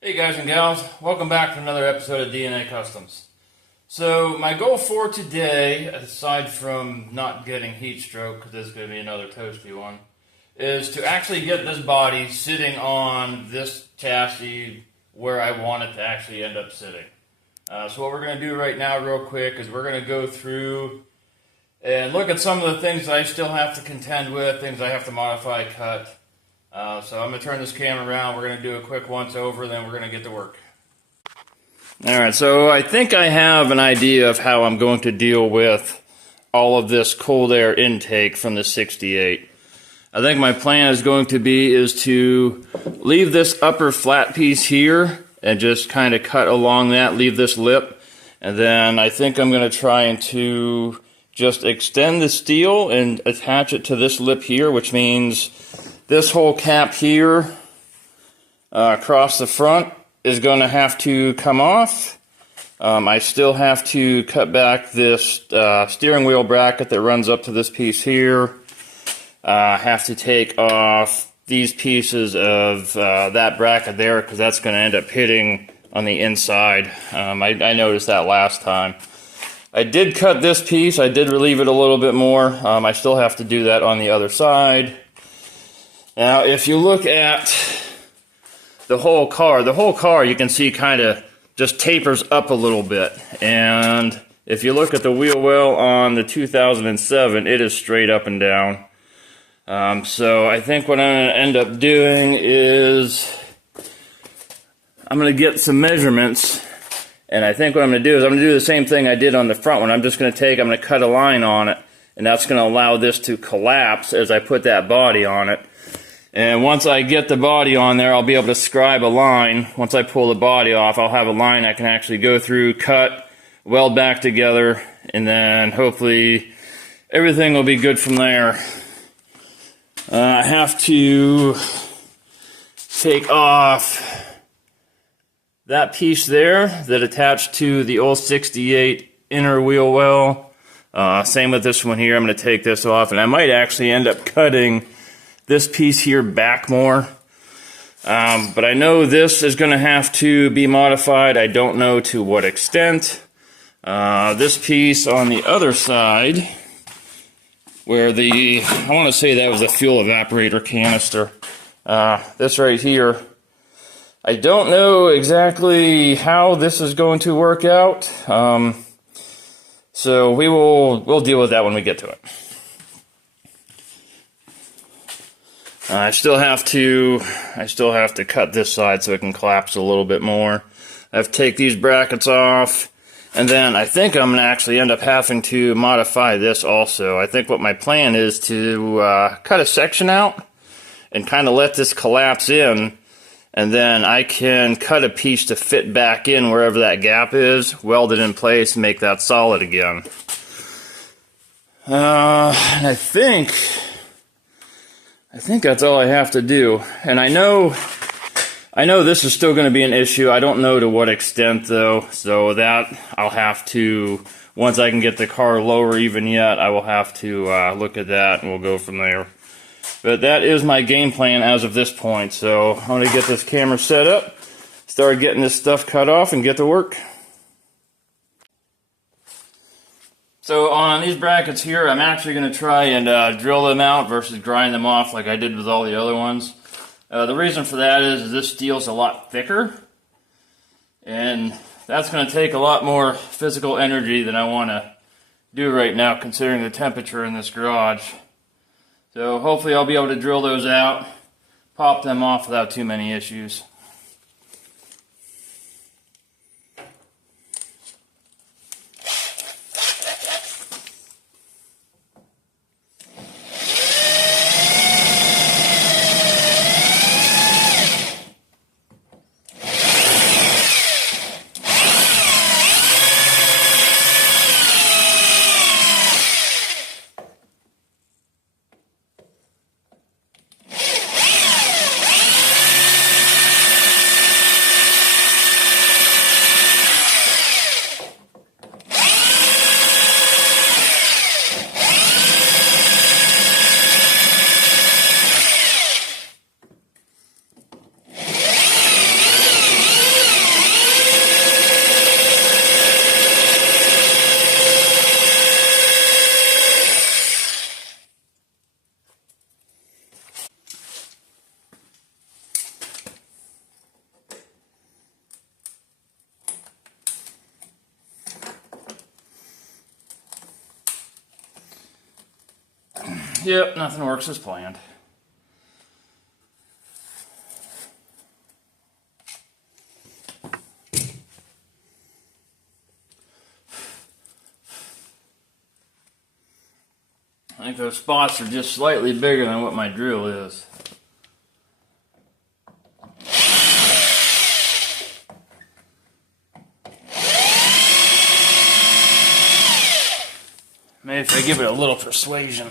Hey guys and gals, welcome back to another episode of DNA Customs. So my goal for today, aside from not getting heat stroke, because this is going to be another toasty one, is to actually get this body sitting on this chassis where I want it to actually end up sitting. So what we're going to do right now real quick is we're going to go through and look at some of the things that I still have to contend with, things I have to modify, cut. So I'm going to turn this camera around, we're going to do a quick once over, then we're going to get to work. Alright, so I think I have an idea of how I'm going to deal with all of this cold air intake from the 68. I think my plan is going to be to leave this upper flat piece here and just kind of cut along that, leave this lip, and then I think I'm going to try to just extend the steel and attach it to this lip here, which means this whole cap here across the front is going to have to come off. I still have to cut back this steering wheel bracket that runs up to this piece here. I have to take off these pieces of that bracket there because that's going to end up hitting on the inside. I noticed that last time. I did cut this piece. I did relieve it a little bit more. I still have to do that on the other side. Now, if you look at the whole car you can see kind of just tapers up a little bit. And if you look at the wheel well on the 2007, it is straight up and down. So I think what I'm going to end up doing is I'm going to get some measurements. And I think what I'm going to do is I'm going to do the same thing I did on the front one. I'm going to cut a line on it. And that's going to allow this to collapse as I put that body on it. And once I get the body on there, I'll be able to scribe a line. Once I pull the body off, I'll have a line I can actually go through, cut, weld back together, and then hopefully everything will be good from there. I have to take off that piece there that attached to the old 68 inner wheel well. Same with this one here. I'm going to take this off, and I might actually end up cutting this piece here back more. But I know this is going to have to be modified. I don't know to what extent. This piece on the other side, where I want to say that was a fuel evaporator canister. This right here, I don't know exactly how this is going to work out. So we'll deal with that when we get to it. I still have to cut this side so it can collapse a little bit more. I have to take these brackets off, and then I think I'm going to actually end up having to modify this also. I think what my plan is to cut a section out and kind of let this collapse in, and then I can cut a piece to fit back in wherever that gap is, weld it in place, and make that solid again. And I think that's all I have to do. And I know this is still going to be an issue. I don't know to what extent though. So that I'll have to, once I can get the car lower even yet, I will have to look at that and we'll go from there. But that is my game plan as of this point. So I'm going to get this camera set up, start getting this stuff cut off, and get to work. So on these brackets here, I'm actually going to try and drill them out versus grind them off like I did with all the other ones. The reason for that is this steel's a lot thicker, and that's going to take a lot more physical energy than I want to do right now considering the temperature in this garage. So hopefully I'll be able to drill those out, pop them off without too many issues. Yep, nothing works as planned. I think those spots are just slightly bigger than what my drill is. Maybe if I give it a little persuasion.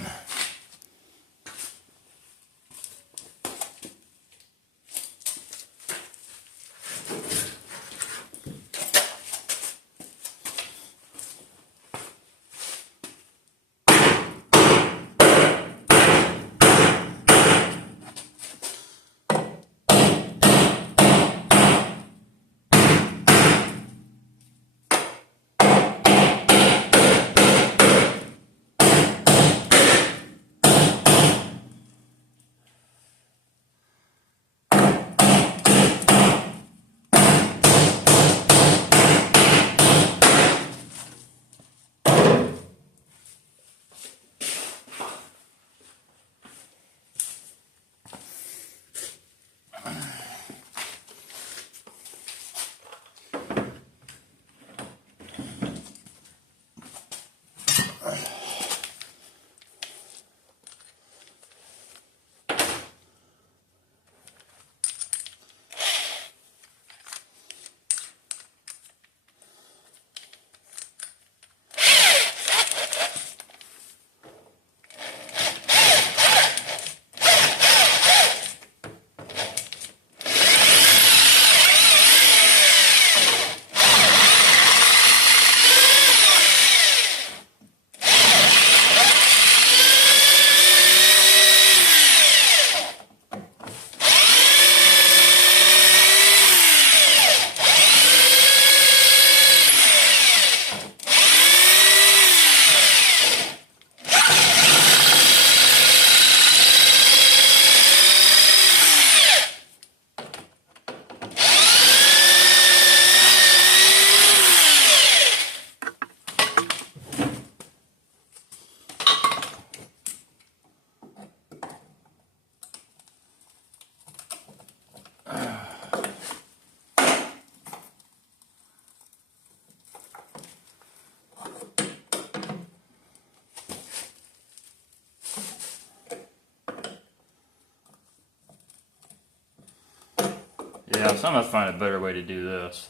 Yeah, so I'm going to find a better way to do this.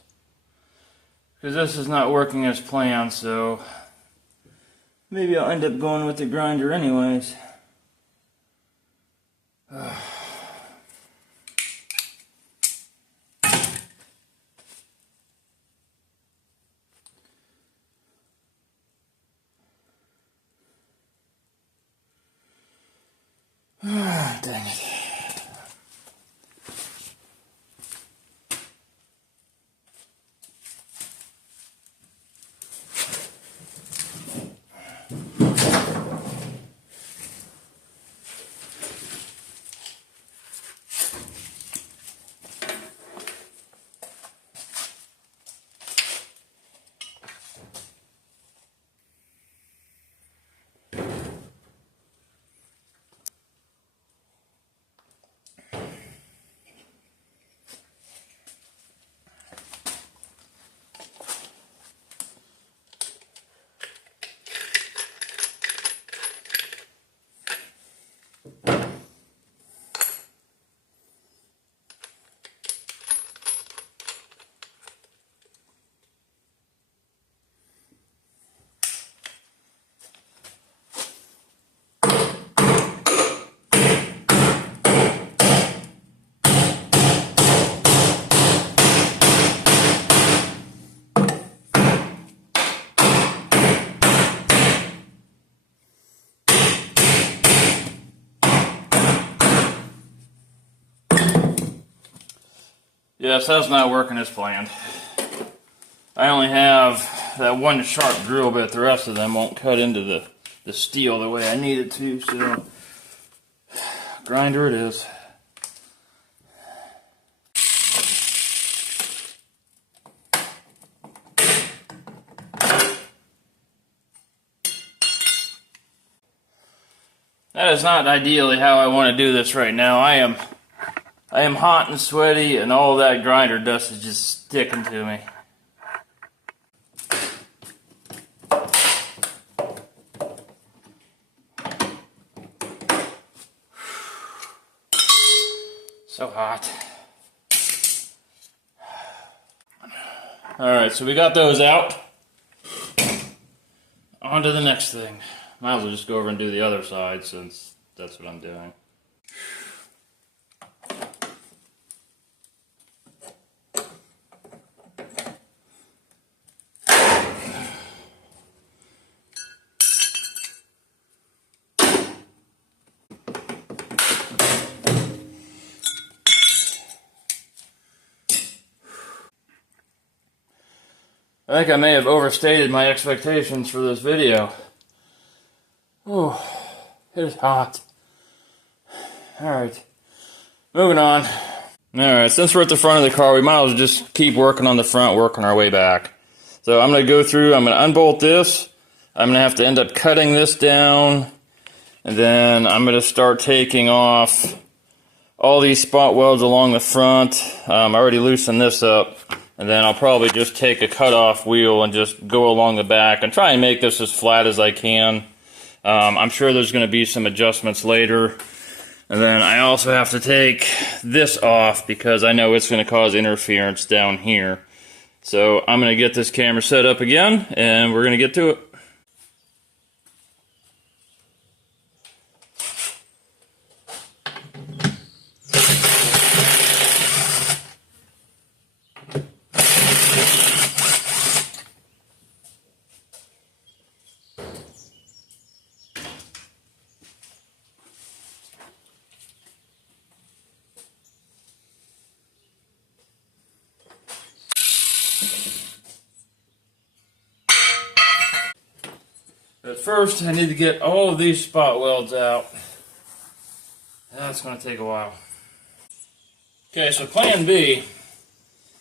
Because this is not working as planned, so maybe I'll end up going with the grinder anyways. Dang it. Yes, that's not working as planned. I only have that one sharp drill bit. The rest of them won't cut into the steel the way I need it to, so grinder it is. That is not ideally how I want to do this right now. I am hot and sweaty, and all that grinder dust is just sticking to me. So hot. Alright, so we got those out. On to the next thing. Might as well just go over and do the other side since that's what I'm doing. I think I may have overstated my expectations for this video. Oh, it is hot. Alright, moving on. Alright, since we're at the front of the car, we might as well just keep working on the front, working our way back. So I'm going to go through, I'm going to unbolt this. I'm going to have to end up cutting this down. And then I'm going to start taking off all these spot welds along the front. I already loosened this up. And then I'll probably just take a cut-off wheel and just go along the back and try and make this as flat as I can. I'm sure there's going to be some adjustments later. And then I also have to take this off because I know it's going to cause interference down here. So I'm going to get this camera set up again and we're going to get to it. But first, I need to get all of these spot welds out. That's going to take a while. Okay, so plan B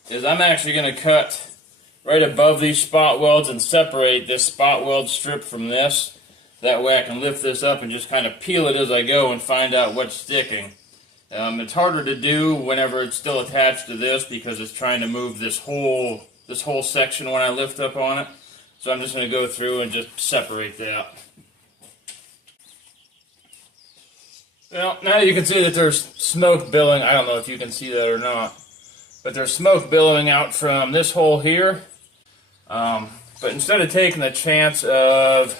is I'm actually going to cut right above these spot welds and separate this spot weld strip from this. That way I can lift this up and just kind of peel it as I go and find out what's sticking. It's harder to do whenever it's still attached to this because it's trying to move this whole section when I lift up on it. So I'm just going to go through and just separate that. Well, now you can see that there's smoke billowing. I don't know if you can see that or not. But there's smoke billowing out from this hole here. But instead of taking the chance of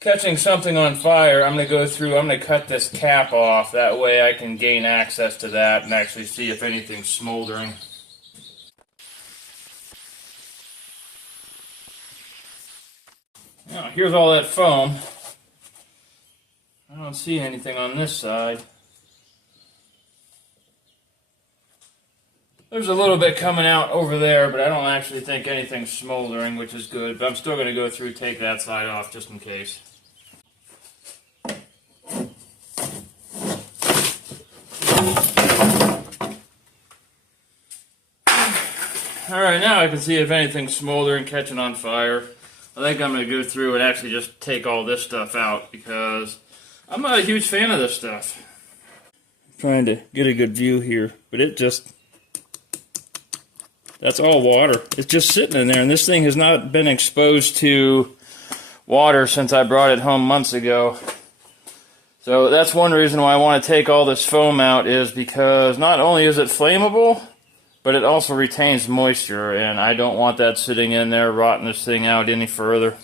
catching something on fire, I'm going to go through, I'm going to cut this cap off. That way I can gain access to that and actually see if anything's smoldering. Now, here's all that foam. I don't see anything on this side. There's a little bit coming out over there, but I don't actually think anything's smoldering, which is good. But I'm still going to go through, take that side off just in case. Alright, now I can see if anything's smoldering, catching on fire. I think I'm going to go through and actually just take all this stuff out because I'm not a huge fan of this stuff. I'm trying to get a good view here, but it just, that's all water. It's just sitting in there, and this thing has not been exposed to water since I brought it home months ago. So that's one reason why I want to take all this foam out, is because not only is it flammable, but it also retains moisture, and I don't want that sitting in there rotting this thing out any further.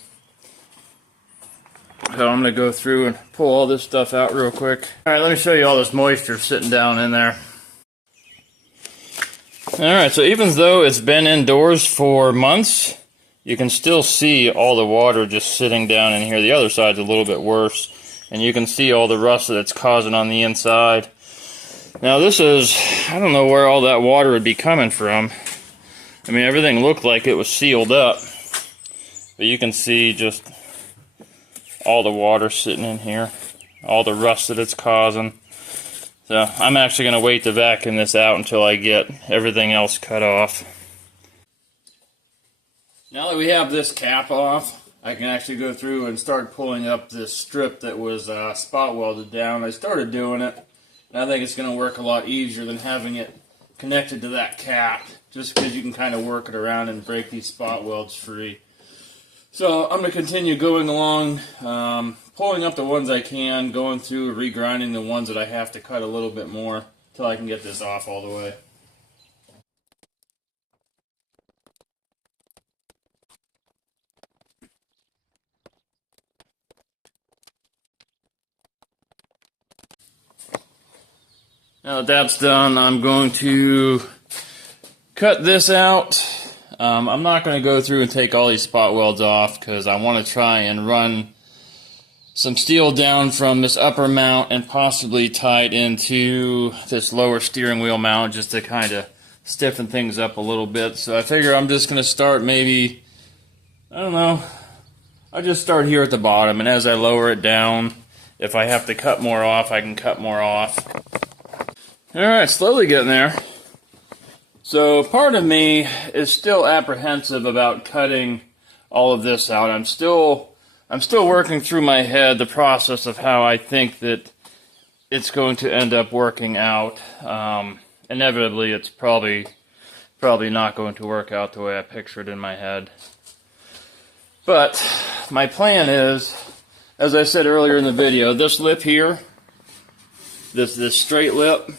So I'm going to go through and pull all this stuff out real quick. Alright, let me show you all this moisture sitting down in there. Alright, so even though it's been indoors for months, you can still see all the water just sitting down in here. The other side's a little bit worse, and you can see all the rust that it's causing on the inside. Now this is, I don't know where all that water would be coming from. I mean, everything looked like it was sealed up. But you can see just all the water sitting in here. All the rust that it's causing. So I'm actually going to wait to vacuum this out until I get everything else cut off. Now that we have this cap off, I can actually go through and start pulling up this strip that was spot welded down. I started doing it, and I think it's going to work a lot easier than having it connected to that cap, just because you can kind of work it around and break these spot welds free. So I'm going to continue going along, pulling up the ones I can, going through, regrinding the ones that I have to cut a little bit more until I can get this off all the way. Now that that's done, I'm going to cut this out. I'm not going to go through and take all these spot welds off because I want to try and run some steel down from this upper mount and possibly tie it into this lower steering wheel mount just to kind of stiffen things up a little bit. So I figure I'm just going to start maybe, I don't know, I'll just start here at the bottom, and as I lower it down, if I have to cut more off, I can cut more off. Alright, slowly getting there. So part of me is still apprehensive about cutting all of this out. I'm still working through my head the process of how I think that it's going to end up working out. Inevitably, it's probably not going to work out the way I pictured in my head. But my plan is, as I said earlier in the video, this lip here, this straight lip,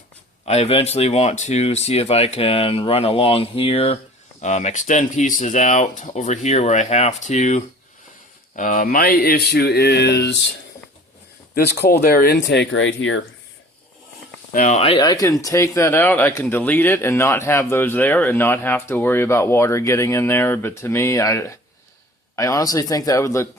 I eventually want to see if I can run along here, extend pieces out over here where I have to. My issue is this cold air intake right here. Now, I can take that out, I can delete it and not have those there and not have to worry about water getting in there, but to me, I honestly think that would look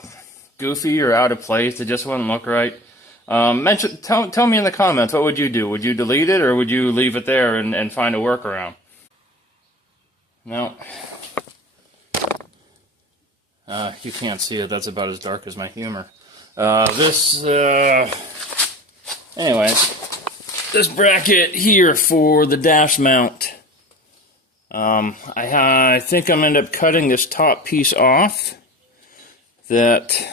goofy or out of place. It just wouldn't look right. Tell me in the comments, what would you do? Would you delete it or would you leave it there and find a workaround? No. You can't see it, that's about as dark as my humor. Anyway, this bracket here for the dash mount. I think I'm going to end up cutting this top piece off. That,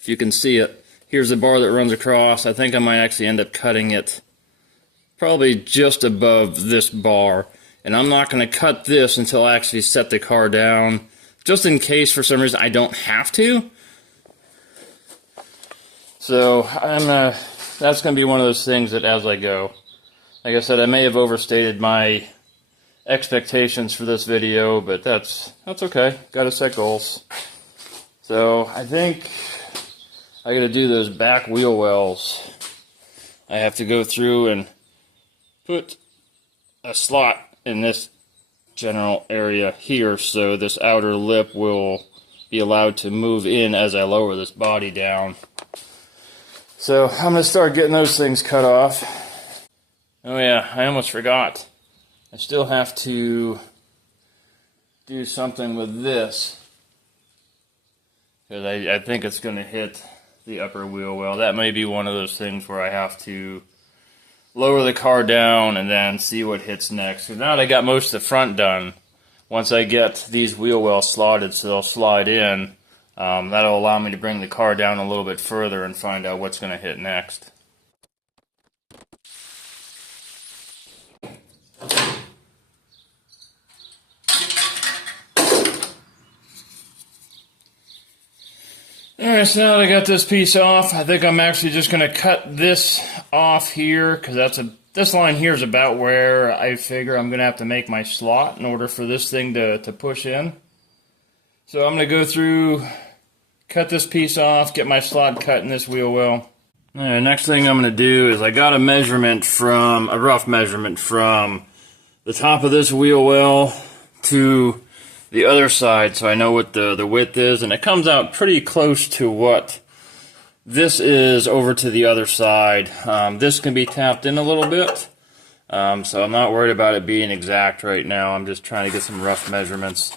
if you can see it, here's the bar that runs across. I think I might actually end up cutting it probably just above this bar. And I'm not going to cut this until I actually set the car down, just in case for some reason I don't have to. So that's going to be one of those things that as I go. Like I said, I may have overstated my expectations for this video, but that's okay. Got to set goals. So I think I got to do those back wheel wells. I have to go through and put a slot in this general area here so this outer lip will be allowed to move in as I lower this body down. So I'm going to start getting those things cut off. Oh yeah, I almost forgot. I still have to do something with this, because I think it's going to hit the upper wheel well. That may be one of those things where I have to lower the car down and then see what hits next. So now that I got most of the front done, once I get these wheel wells slotted so they'll slide in, that'll allow me to bring the car down a little bit further and find out what's going to hit next. Alright, so now that I got this piece off, I think I'm actually just going to cut this off here, because this line here is about where I figure I'm going to have to make my slot in order for this thing to push in. So I'm going to go through, cut this piece off, get my slot cut in this wheel well. Alright, next thing I'm going to do is I got a rough measurement from the top of this wheel well to the other side, so I know what the width is, and it comes out pretty close to what this is over to the other side. This can be tapped in a little bit, so I'm not worried about it being exact right now. I'm just trying to get some rough measurements.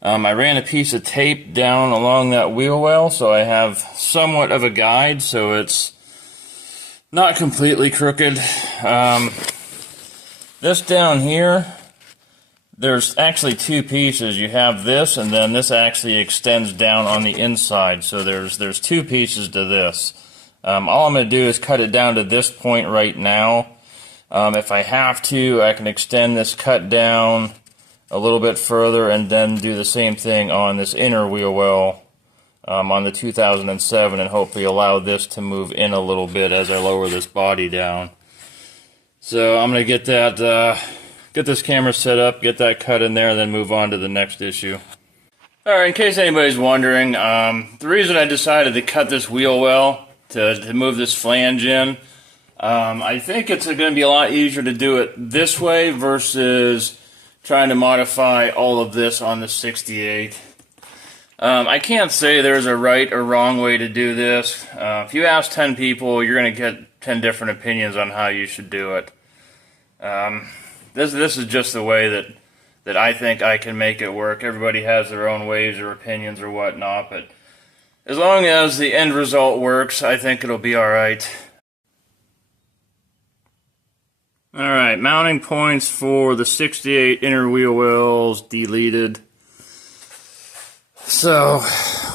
I ran a piece of tape down along that wheel well, so I have somewhat of a guide, so it's not completely crooked. This down here, there's actually two pieces. You have this, and then this actually extends down on the inside. So there's two pieces to this. All I'm going to do is cut it down to this point right now. If I have to, I can extend this cut down a little bit further and then do the same thing on this inner wheel well on the 2007, and hopefully allow this to move in a little bit as I lower this body down. So I'm going to get that, get this camera set up, get that cut in there, and then move on to the next issue. Alright, in case anybody's wondering, the reason I decided to cut this wheel well to move this flange in, I think it's going to be a lot easier to do it this way versus trying to modify all of this on the 68. I can't say there's a right or wrong way to do this. If you ask 10 people, you're going to get 10 different opinions on how you should do it. This is just the way that I think I can make it work. Everybody has their own ways or opinions or whatnot, but as long as the end result works, I think it'll be alright. Alright, mounting points for the 68 inner wheel wells deleted. So,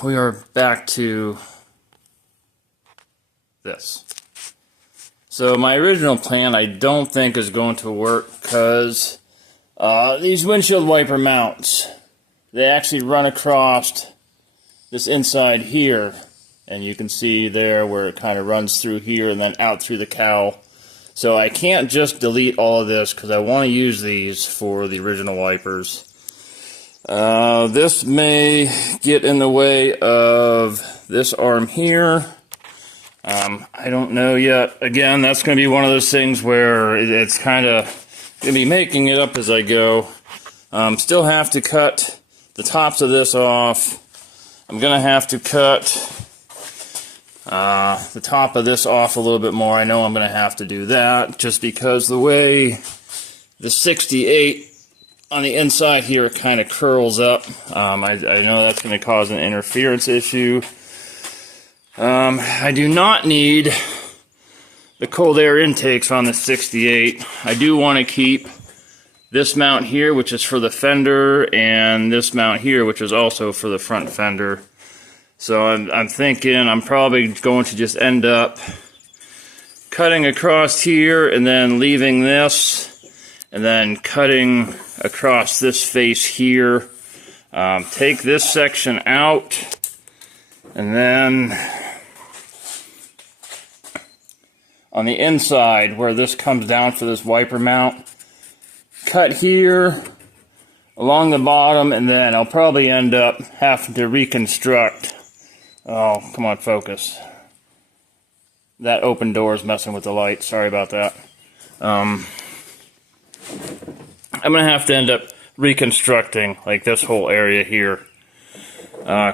we are back to this. So my original plan I don't think is going to work because these windshield wiper mounts, they actually run across this inside here, and you can see there where it kind of runs through here and then out through the cowl. So I can't just delete all of this because I want to use these for the original wipers. This may get in the way of this arm here. I don't know yet. Again, that's going to be one of those things where it's kind of going to be making it up as I go. Still have to cut the tops of this off. I'm going to have to cut the top of this off a little bit more. I know I'm going to have to do that just because the way the 68 on the inside here it kind of curls up. I know that's going to cause an interference issue. I do not need the cold air intakes on the 68. I do want to keep this mount here, which is for the fender, and this mount here, which is also for the front fender. So I'm thinking I'm probably going to just end up cutting across here and then leaving this, and then cutting across this face here. Take this section out, and then on the inside where this comes down for this wiper mount, cut here along the bottom, and then I'll probably end up having to reconstruct. Oh, come on, focus. That open door is messing with the light. Sorry about that. I'm going to have to end up reconstructing like this whole area here,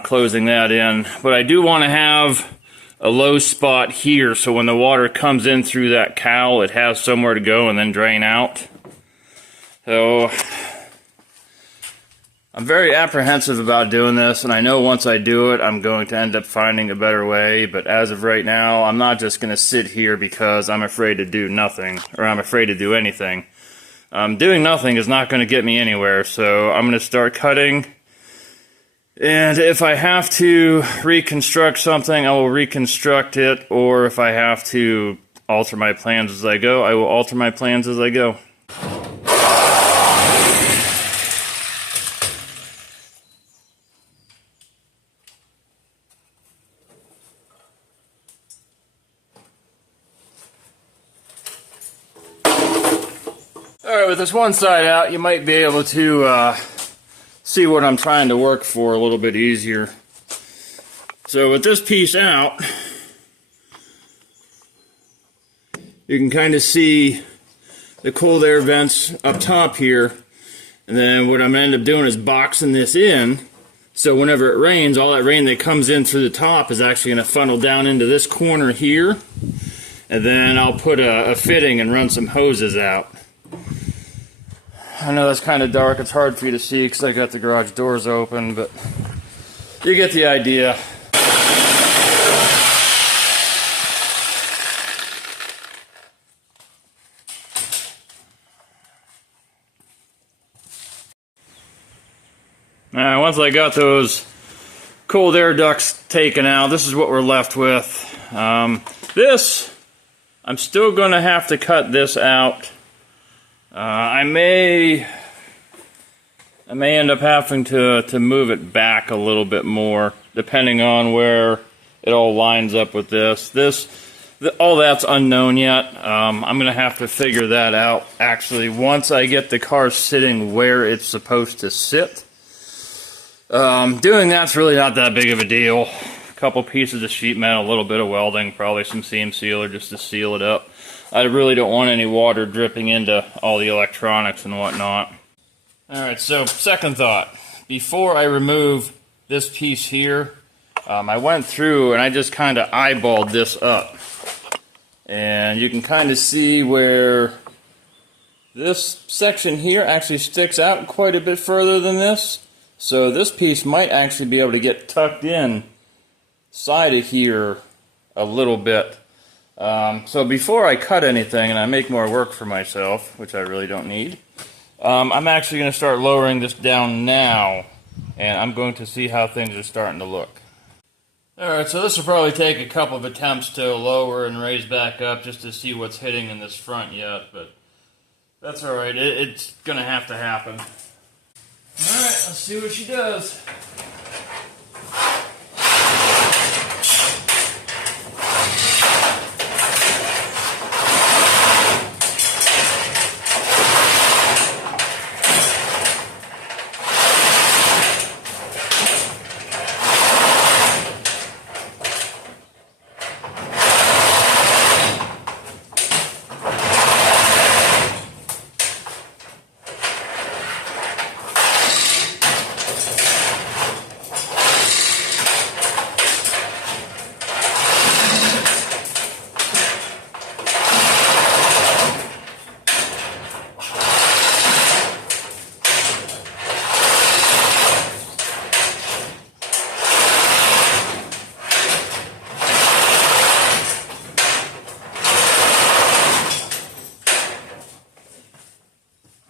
closing that in. But I do want to have a low spot here so when the water comes in through that cowl, it has somewhere to go and then drain out. So I'm very apprehensive about doing this, and I know once I do it, I'm going to end up finding a better way, but as of right now, I'm not just going to sit here because I'm afraid to do nothing, or I'm afraid to do anything. Doing nothing is not going to get me anywhere, so I'm going to start cutting, and if I have to reconstruct something, I will reconstruct it, or if I have to alter my plans as I go, I will alter my plans as I go. Alright, with this one side out, you might be able to see what I'm trying to work for a little bit easier. So with this piece out, you can kind of see the cold air vents up top here, and then what I'm going to end up doing is boxing this in, so whenever it rains, all that rain that comes in through the top is actually going to funnel down into this corner here, and then I'll put a fitting and run some hoses out. I know that's kind of dark, it's hard for you to see because I got the garage doors open, but you get the idea. Alright, once I got those cold air ducts taken out, this is what we're left with. This, I'm still going to have to cut this out. I may end up having to move it back a little bit more, depending on where it all lines up with this. All that's unknown yet. I'm going to have to figure that out, actually, once I get the car sitting where it's supposed to sit. Doing that's really not that big of a deal. A couple pieces of sheet metal, a little bit of welding, probably some seam sealer just to seal it up. I really don't want any water dripping into all the electronics and whatnot. Alright, so second thought. Before I remove this piece here, I went through and I just kind of eyeballed this up. And you can kind of see where this section here actually sticks out quite a bit further than this. So this piece might actually be able to get tucked in side of here a little bit. So before I cut anything and I make more work for myself, which I really don't need, I'm actually going to start lowering this down now, and I'm going to see how things are starting to look. Alright, so this will probably take a couple of attempts to lower and raise back up just to see what's hitting in this front yet, but that's alright, it's going to have to happen. Alright, let's see what she does.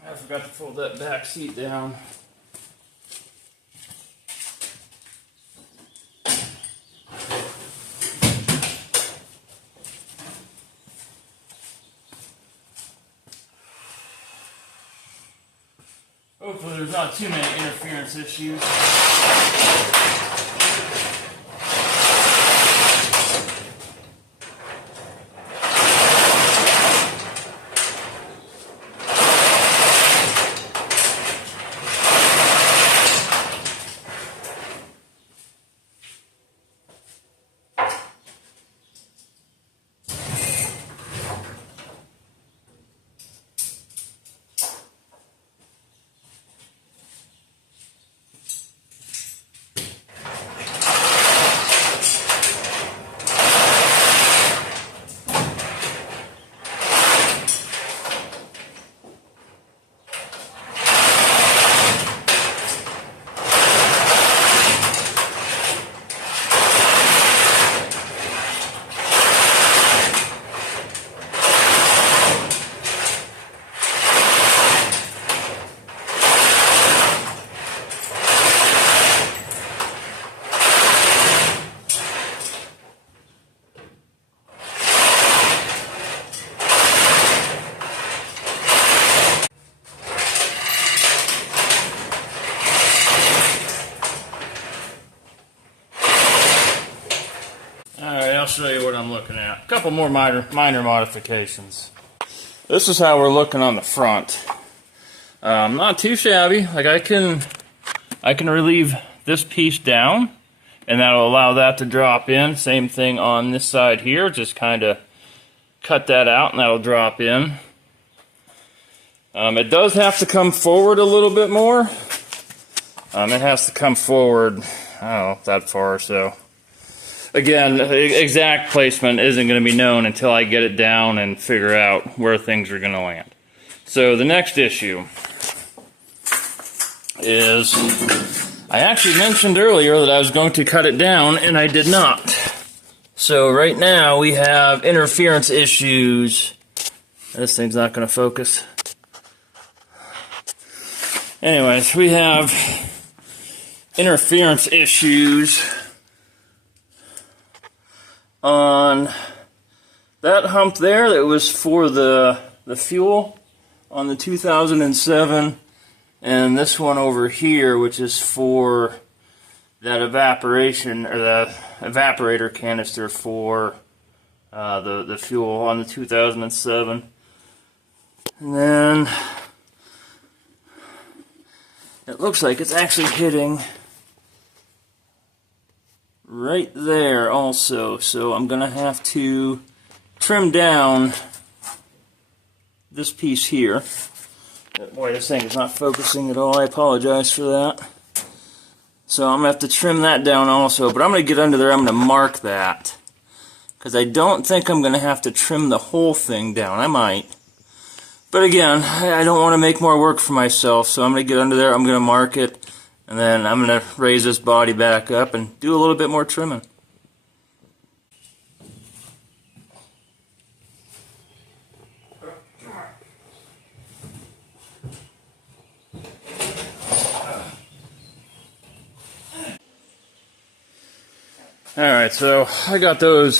I forgot to fold that back seat down. Hopefully there's not too many interference issues. I'll show you what I'm looking at. A couple more minor modifications. This is how we're looking on the front. Not too shabby. Like I can relieve this piece down, and that'll allow that to drop in. Same thing on this side here. Just kind of cut that out, and that'll drop in. It does have to come forward a little bit more. It has to come forward, I don't know, that far or so. Again, exact placement isn't going to be known until I get it down and figure out where things are going to land. So the next issue is, I actually mentioned earlier that I was going to cut it down, and I did not. So right now we have interference issues. This thing's not going to focus. Anyways, we have interference issues on that hump there that was for the fuel on the 2007, and this one over here, which is for that evaporation, or the evaporator canister for the fuel on the 2007. And then it looks like it's actually hitting right there also, so I'm gonna have to trim down this piece here. Boy, this thing is not focusing at all. I apologize for that. So I'm gonna have to trim that down also, but I'm gonna get under there, I'm gonna mark that, because I don't think I'm gonna have to trim the whole thing down. I might, but again, I don't want to make more work for myself, so I'm gonna get under there, I'm gonna mark it, and then I'm gonna raise this body back up and do a little bit more trimming. Alright, so I got the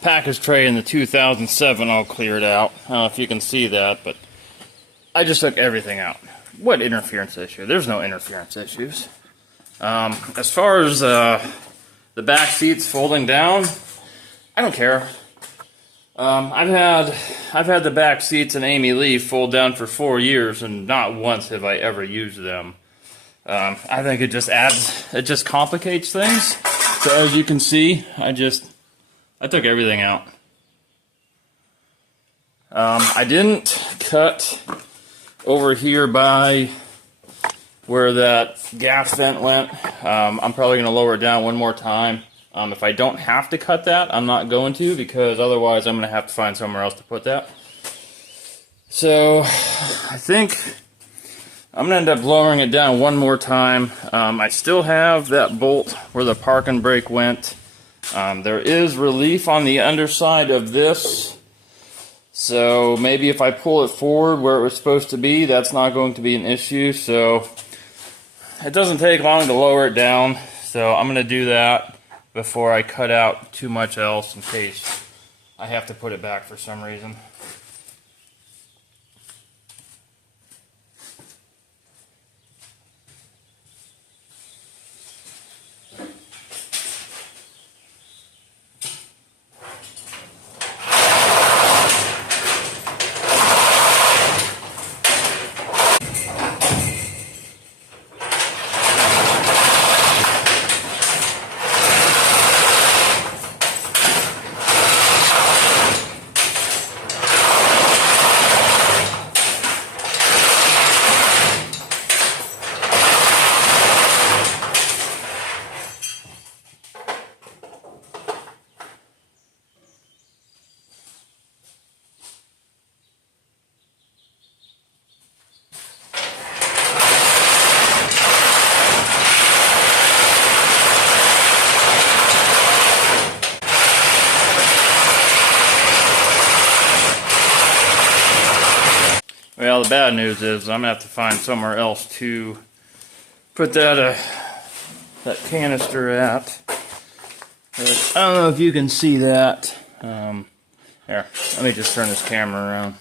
package tray in the 2007 all cleared out. I don't know if you can see that, but I just took everything out. What interference issue? There's no interference issues. As far as the back seats folding down, I don't care. I've had the back seats in Amy Lee fold down for 4 years, and not once have I ever used them. I think it just complicates things. So as you can see, I took everything out. I didn't cut over here by where that gas vent went. I'm probably going to lower it down one more time. If I don't have to cut that, I'm not going to, because otherwise I'm going to have to find somewhere else to put that. So I think I'm going to end up lowering it down one more time. I still have that bolt where the parking brake went. There is relief on the underside of this. So maybe if I pull it forward where it was supposed to be, that's not going to be an issue. So it doesn't take long to lower it down. So I'm going to do that before I cut out too much else in case I have to put it back for some reason. Well, the bad news is I'm going to have to find somewhere else to put that canister at. But I don't know if you can see that. Here, let me just turn this camera around.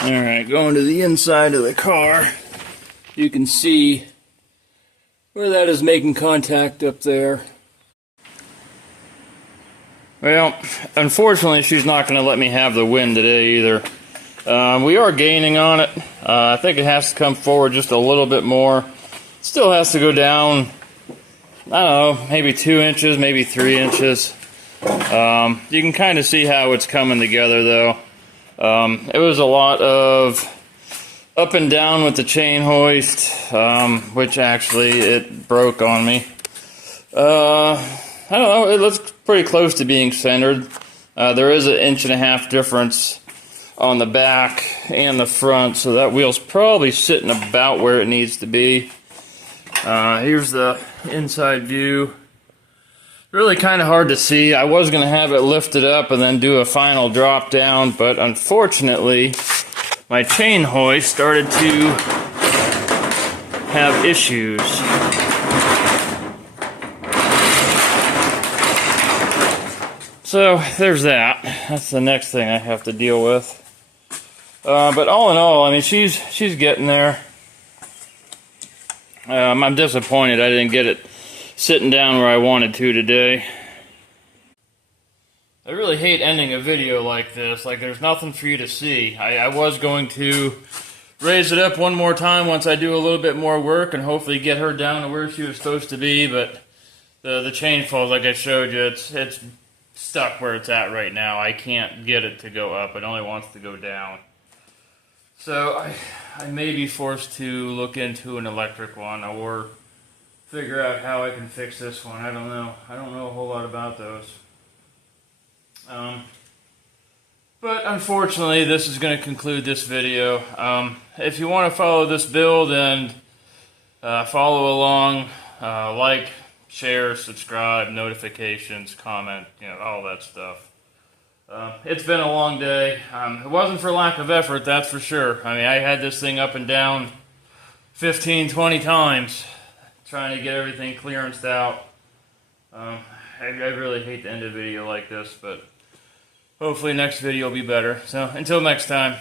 Alright, going to the inside of the car. You can see where that is making contact up there. Well, unfortunately, she's not going to let me have the wind today either. We are gaining on it. I think it has to come forward just a little bit more. Still has to go down, I don't know, maybe 2 inches, maybe 3 inches. You can kind of see how it's coming together though. It was a lot of up and down with the chain hoist, which actually it broke on me. I don't know, it looks pretty close to being centered. There is an 1.5 inch difference on the back and the front, so that wheel's probably sitting about where it needs to be. Here's the inside view. Really kind of hard to see. I was going to have it lifted up and then do a final drop down, but unfortunately my chain hoist started to have issues. So there's that. That's the next thing I have to deal with. But all in all, I mean, she's getting there. I'm disappointed I didn't get it sitting down where I wanted to today. I really hate ending a video like this. Like, there's nothing for you to see. I was going to raise it up one more time once I do a little bit more work and hopefully get her down to where she was supposed to be, but the chain falls, like I showed you, it's stuck where it's at right now. I can't get it to go up. It only wants to go down. So I may be forced to look into an electric one or figure out how I can fix this one. I don't know. I don't know a whole lot about those. But unfortunately, this is going to conclude this video. If you want to follow this build and follow along, like, share, subscribe, notifications, comment, you know, all that stuff. It's been a long day. It wasn't for lack of effort, that's for sure. I mean, I had this thing up and down 15, 20 times trying to get everything clearanced out. I really hate to end a video like this, but hopefully next video will be better. So until next time.